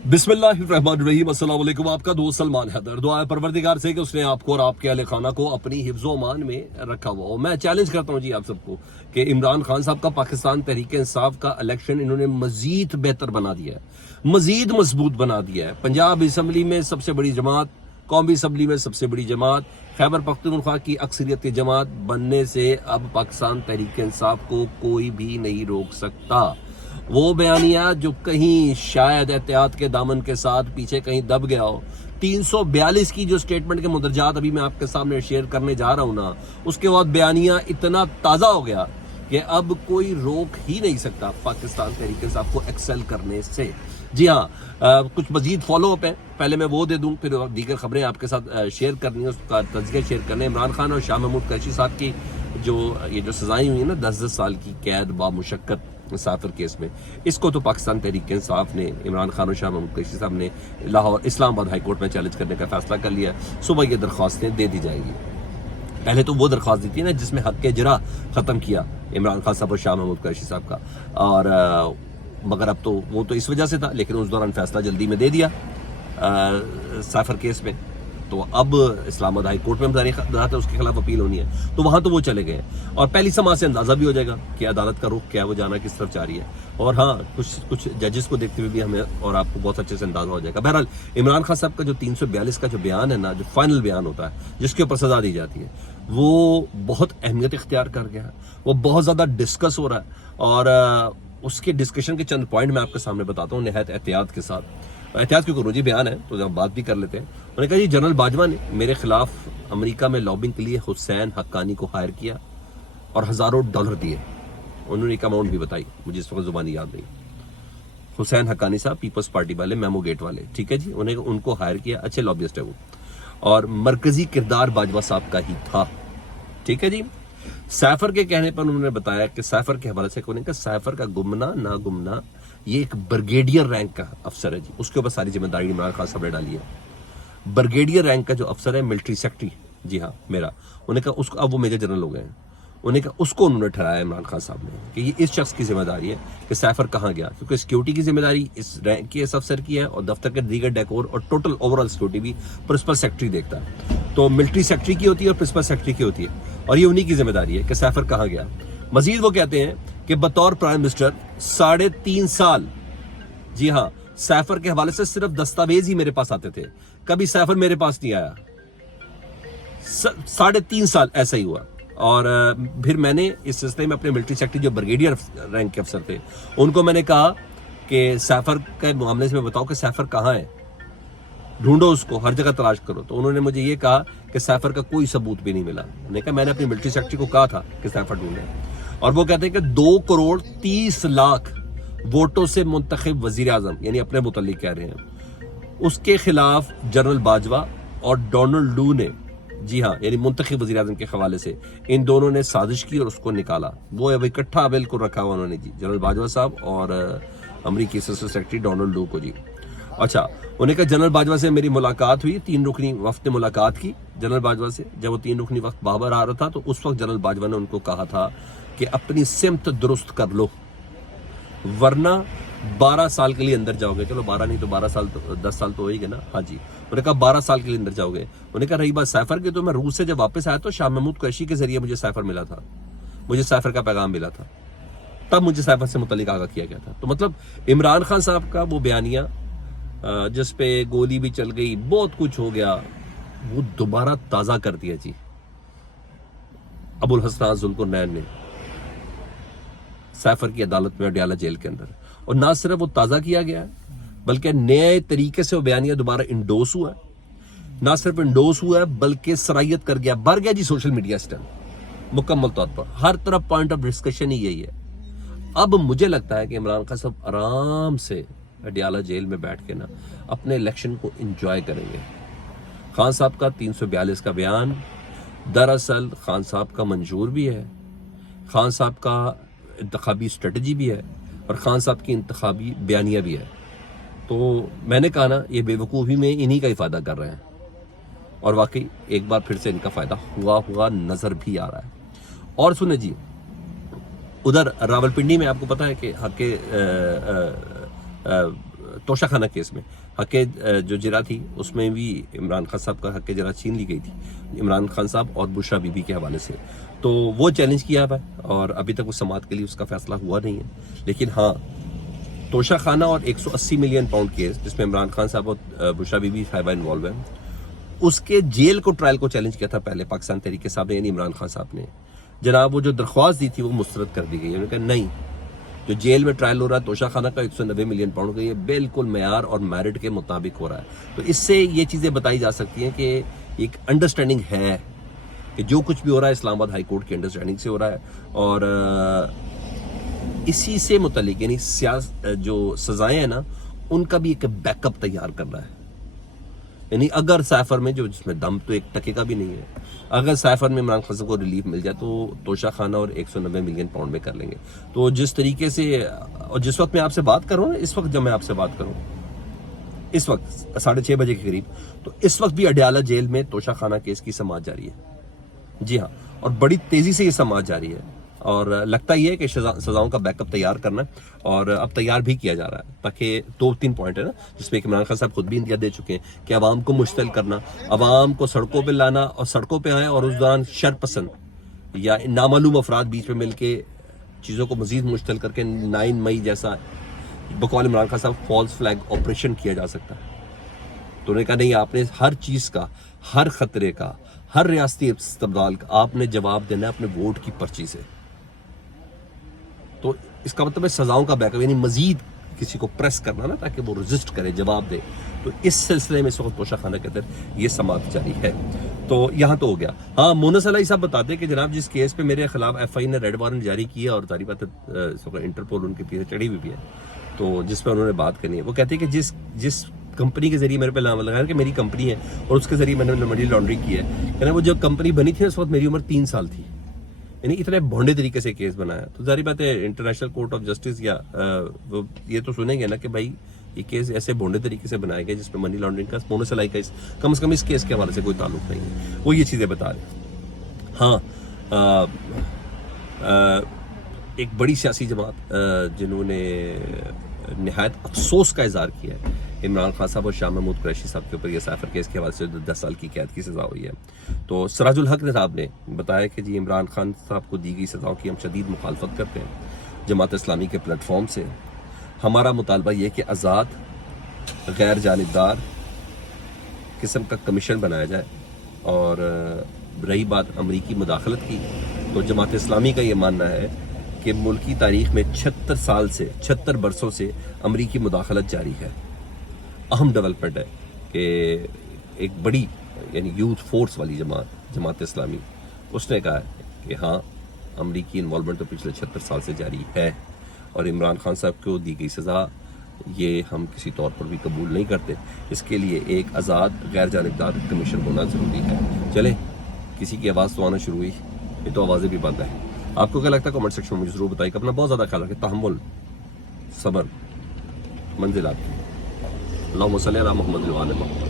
बिस्मिल्लाहिर्रहमानिर्रहीम। अस्सलाम वालेकुम। आपका दोस्त सलमान हैदर। दुआ है परवरदिगार से कि उसने आपको और आपके अहले खाना को अपनी हिफ्ज़ो अमान में रखा हुआ हो। मैं चैलेंज करता हूँ जी आप सबको कि इमरान खान साहब का पाकिस्तान तहरीक इंसाफ का इलेक्शन इन्होंने मजीद बेहतर बना दिया है, मजीद मजबूत बना दिया है। पंजाब असम्बली में सबसे बड़ी जमात, कौमी असम्बली में सबसे बड़ी जमात, खैबर पख्तूनख्वा की अक्सरियत की जमात बनने से अब पाकिस्तान तहरीक इंसाफ को कोई भी नहीं रोक सकता। वो बयानिया जो कहीं शायद एहतियात के दामन के साथ पीछे कहीं दब गया हो, 342 की जो स्टेटमेंट के मुदरजात अभी मैं आपके सामने शेयर करने जा रहा हूं ना, उसके बाद बयानिया इतना ताज़ा हो गया कि अब कोई रोक ही नहीं सकता पाकिस्तान तहरीक इंसाफ को एक्सेल करने से। जी हाँ, कुछ मजीद फॉलो अप है, पहले मैं वो दे दूं, फिर दीगर खबरें आपके साथ शेयर करनी है, उसका तज़किया शेयर करने। इमरान खान और शाह महमूद कुरैशी साहब की जो सजाएं हुई है ना, 10-10 साल की कैद बामुशक्कत साफर केस में, इसको तो पाकिस्तान तहरीक इंसाफ ने, इमरान खान और शाह महमूद कुरैशी साहब ने लाहौर इस्लामाबाद हाई कोर्ट में चैलेंज करने का फैसला कर लिया। सुबह ये दरख्वास्तें दे दी जाएंगी। पहले तो वो दरख्वास्त दी थी ना जिसमें हक के जरा ख़त्म किया इमरान खान साहब और शाह महमूद कुरैशी साहब का, और मगर अब तो वो तो इस वजह से था, लेकिन उस दौरान फैसला जल्दी में दे दिया साफर केस में। तो अब इस्लामाबाद हाई कोर्ट में उसके खिलाफ अपील होनी है, तो वहां तो वो चले गए और पहली समाज से अंदाजा भी हो जाएगा कि अदालत का रुख क्या है, वो जाना किस तरफ जा रही है। और हाँ, कुछ जजेस को देखते हुए भी हमें और आपको बहुत अच्छे से अंदाजा हो जाएगा। बहरहाल इमरान खान साहब का जो 342 का जो बयान है ना, जो फाइनल बयान होता है जिसके ऊपर सजा दी जाती है, वो बहुत अहमियत इख्तियार कर गया है, वो बहुत ज्यादा डिस्कस हो रहा है। और उसके डिस्कशन के चंद पॉइंट मैं आपके सामने बताता हूँ निहायत एहतियात के साथ। एहतियात क्यों करूँ जी, बयान है तो जब बात भी कर लेते हैं। उन्होंने कहा जी, जनरल बाजवा ने मेरे खिलाफ अमेरिका में लॉबिंग के लिए हुसैन हक्कानी को हायर किया और हजारों डॉलर दिए। उन्होंने एक अमाउंट भी बताई, मुझे इस वक्त जुबानी याद नहीं। हुसैन हक्कानी साहब पीपल्स पार्टी वाले, मेमो गेट वाले, ठीक है जी, उन्हें उनको हायर किया, अच्छे लॉबिस्ट है वो, और मरकजी किरदार बाजवा साहब का ही था, ठीक है जी। सैफर के कहने पर उन्होंने बताया कि सैफर के हवाले से उन्होंने कहा सैफर का गुमना ना गुमना ये एक ब्रिगेडियर रैंक का अफसर है जी, उसके ऊपर सारी जिम्मेदारी इमरान खान साहब ने डाली है। ब्रिगेडियर रैंक का जो अफसर है, मिलिट्री सेक्रेटरी, जी हाँ मेरा, उन्होंने कहा उसको, अब वो मेजर जनरल हो गए हैं, उन्होंने कहा उसको उन्होंने ठहराया इमरान खान साहब ने कि ये इस शख्स की जिम्मेदारी है कि सैफर कहाँ गया, क्योंकि सिक्योरिटी की जिम्मेदारी इस रैंक के इस अफसर की है और दफ्तर के दीगर डेकोर और टोटल ओवरऑल सिक्योरिटी भी प्रिंसिपल सेक्रेटरी देखता है। तो मिलिट्री सेक्रेटरी की होती है और प्रिंसिपल सेक्रेटरी की होती है, और ये उन्हीं की जिम्मेदारी है कि सैफर कहाँ गया। मजीद वो कहते हैं कि बतौर प्राइम मिनिस्टर 3.5 साल, जी हाँ, सैफर के हवाले से सिर्फ दस्तावेज ही मेरे पास आते थे, कभी सैफर मेरे पास नहीं आया। 3.5 साल ऐसा ही हुआ। और फिर मैंने इस सिलसिले में अपने मिलिट्री सेक्रेटरी जो ब्रिगेडियर रैंक के अफसर थे, उनको मैंने कहा कि सैफर के मामले से बताओ कि सैफर कहाँ है, ढूंढो उसको, हर जगह तलाश करो। तो उन्होंने मुझे ये कहा कि सैफर का कोई सबूत भी नहीं मिला। मैंने कहा मैंने अपनी मिलिट्री सेक्रेटरी को कहा था कि सैफर ढूंढे, और वो कहते हैं कि 2,30,00,000 वोटों से मुंतखब वजीर आजम, यानी अपने मुतल्लिक कह रहे हैं, उसके खिलाफ जनरल बाजवा और डोनाल्ड लू ने, जी हाँ, यानी मुंतखब वजीर आजम के हवाले से इन दोनों ने साजिश की और उसको निकाला। वो अब इकट्ठा बिल्कुल रखा हुआ उन्होंने जी, जनरल बाजवा साहब और अमरीकी असिस्टेंट सेक्रेटरी डोनाल्ड लू को जी। अच्छा, उन्हें कहा जनरल बाजवा से मेरी मुलाकात हुई, 3 रुकनी वफ्त ने मुलाकात की जनरल बाजवा से। जब वो 3 रुकनी वक्त बाबर आ रहा था तो उस वक्त जनरल बाजवा ने उनको कहा था कि अपनी सिमत दुरुस्त कर लो, वरना 12 साल के लिए अंदर जाओगे। चलो 12 नहीं तो 12 साल तो 10 साल तो हो ही गए ना, हाँ जी। उन्होंने कहा 12 साल के लिए अंदर जाओगे। उन्होंने कहा रही बात सैफर की, तो मैं रूस से जब वापस आया तो शाह महमूद कुरैशी के जरिए मुझे सैफर मिला था, मुझे सैफर का पैगाम मिला था, तब मुझे सैफर से मुतल्लिक आगाह किया गया था। तो मतलब इमरान खान साहब का वो बयानिया जिस पे गोली भी चल गई, बहुत कुछ हो गया, वो दोबारा ताज़ा कर दिया जी अबुल हसन जुल्कुरनैन ने सैफर की अदालत में अडयाला जेल के अंदर। और ना सिर्फ वो ताज़ा किया गया है, बल्कि नए तरीके से वो बयानिया दोबारा इंडोस हुआ है। ना सिर्फ इंडोस हुआ है बल्कि सरायत कर गया, भर गया जी सोशल मीडिया स्टैंड मुकम्मल तौर पर, हर तरफ पॉइंट ऑफ डिस्कशन ही यही है। अब मुझे लगता है कि इमरान खान साहब आराम से अडयाला जेल में बैठ के ना अपने इलेक्शन को एंजॉय करेंगे। खान साहब का 342 का बयान दरअसल खान साहब का मंजूर भी है, खान साहब का इंतखाबी स्ट्रेटजी भी है, और खान साहब की इंतखाबी बयानिया भी है। तो मैंने कहा ना, ये बेवकूफ़ी में इन्हीं का ही फ़ायदा कर रहे हैं, और वाकई एक बार फिर से इनका फ़ायदा हुआ नज़र भी आ रहा है। और सुने जी, उधर रावलपिंडी में आपको पता है कि توشہ خانہ کیس میں حق جو جرا تھی اس میں بھی عمران خان صاحب کا حق جرا چھین لی گئی تھی عمران خان صاحب اور بشرا بی بی کے حوالے سے، تو وہ چیلنج کیا ہے اور ابھی تک اس سماعت کے لیے اس کا فیصلہ ہوا نہیں ہے. لیکن ہاں توشہ خانہ اور 180 ملین پاؤنڈ کیس جس میں عمران خان صاحب اور بشرا بی بی صاحبہ انوالو ہیں، اس کے جیل کو ٹرائل کو چیلنج کیا تھا پہلے پاکستان تحریک صاحب نے، یعنی عمران خان صاحب نے. جناب وہ جو درخواست دی تھی وہ مسترد کر دی گئی. انہوں نے کہا نہیں، جو جیل میں ٹرائل ہو رہا ہے توشہ خانہ کا 190 ملین پاؤنڈ کا، یہ بالکل معیار اور میرٹ کے مطابق ہو رہا ہے. تو اس سے یہ چیزیں بتائی جا سکتی ہیں کہ ایک انڈرسٹینڈنگ ہے کہ جو کچھ بھی ہو رہا ہے اسلام آباد ہائی کورٹ کی انڈرسٹینڈنگ سے ہو رہا ہے، اور اسی سے متعلق یعنی جو سزائیں ہیں نا ان کا بھی ایک بیک اپ تیار کرنا ہے. یعنی اگر سائفر میں جس میں دم تو 1 ٹکے کا بھی نہیں ہے، اگر سائفر میں عمران خان کو ریلیف مل جائے تو توشہ خانہ اور 190 ملین پاؤنڈ میں کر لیں گے. تو جس طریقے سے، اور جس وقت میں آپ سے بات کروں نا، اس وقت جب میں آپ سے بات کروں اس وقت 6:30 بجے کے قریب، تو اس وقت بھی اڈیالہ جیل میں توشہ خانہ کیس کی سماعت جاری ہے. جی ہاں، اور بڑی تیزی سے یہ سماعت جاری ہے، اور لگتا یہ ہے کہ سزاؤں کا بیک اپ تیار کرنا ہے، اور اب تیار بھی کیا جا رہا ہے. تاکہ 2-3 پوائنٹ ہے نا جس میں عمران خان صاحب خود بھی انتہا دے چکے ہیں کہ عوام کو مشتعل کرنا، عوام کو سڑکوں پہ لانا، اور سڑکوں پہ آئیں اور اس دوران شر پسند یا نامعلوم افراد بیچ میں مل کے چیزوں کو مزید مشتعل کر کے 9 مئی جیسا بقول عمران خان صاحب فالس فلیگ آپریشن کیا جا سکتا ہے. تو انہوں نے کہا نہیں، آپ نے ہر چیز کا، ہر خطرے کا، ہر ریاستی استبدال کا آپ نے جواب دینا ہے اپنے ووٹ کی پرچی سے. تو اس کا مطلب ہے سزاؤں کا بیک اپ، یعنی مزید کسی کو پریس کرنا نا تاکہ وہ رزسٹ کرے، جواب دے. تو اس سلسلے میں اس وقت توشہ خانہ کے اندر یہ سماعت جاری ہے. تو یہاں تو ہو گیا. ہاں، مونس علائی صاحب بتاتے کہ جناب جس کیس پہ میرے خلاف ایف آئی نے ریڈ وارنٹ جاری کیا، اور ظاہر بات ہے اس وقت انٹرپول ان کے پیچھے چڑھی ہوئی بھی ہے، تو جس پہ انہوں نے بات کرنی ہے، وہ کہتے ہیں کہ جس کمپنی کے ذریعے میرے پہ نام لگایا کہ میری کمپنی ہے اور اس کے ذریعے میں نے منی لانڈرنگ کی ہے، یعنی وہ جو کمپنی بنی تھی اس وقت میری عمر 3 سال تھی. یعنی اتنے بھونڈے طریقے سے کیس بنایا. تو ظاہر بات ہے انٹرنیشنل کورٹ آف جسٹس یا یہ تو سنیں گے نا کہ بھائی یہ کیس ایسے بھونڈے طریقے سے بنائے گئے جس میں منی لانڈرنگ کا، مونس علائی کا کم از کم اس کیس کے حوالے سے کوئی تعلق نہیں ہے. وہ یہ چیزیں بتا رہے ہیں. ہاں، ایک بڑی سیاسی جماعت جنہوں نے نہایت افسوس کا اظہار کیا ہے عمران خان صاحب اور شاہ محمود قریشی صاحب کے اوپر یہ سائفر کیس کے حوالے سے 10 سال کی قید کی سزا ہوئی ہے. تو سراج الحق صاحب نے بتایا کہ جی عمران خان صاحب کو دی گئی سزاؤں کی ہم شدید مخالفت کرتے ہیں جماعت اسلامی کے پلیٹ فارم سے. ہمارا مطالبہ یہ کہ آزاد غیر جانبدار قسم کا کمیشن بنایا جائے. اور رہی بات امریکی مداخلت کی، تو جماعت اسلامی کا یہ ماننا ہے کہ ملکی تاریخ میں 76 برسوں سے امریکی مداخلت جاری ہے. اہم ڈیولپمنٹ ہے کہ ایک بڑی یعنی یوتھ فورس والی جماعت اسلامی، اس نے کہا ہے کہ ہاں امریکی انوالومنٹ تو پچھلے 76 سال سے جاری ہے، اور عمران خان صاحب کو دی گئی سزا یہ ہم کسی طور پر بھی قبول نہیں کرتے. اس کے لیے ایک آزاد غیر جانبدار کمیشن ہونا ضروری ہے. چلیں، کسی کی آواز تو آنا شروع ہوئی، یہ تو آوازیں بھی بند ہیں. آپ کو کیا لگتا ہے کمنٹ سیکشن میں مجھے ضرور بتائیے. اپنا بہت زیادہ خیال رکھیں. تحمل، صبر، منزل آپ کی. اللہم صلی علی محمد و آل محمد.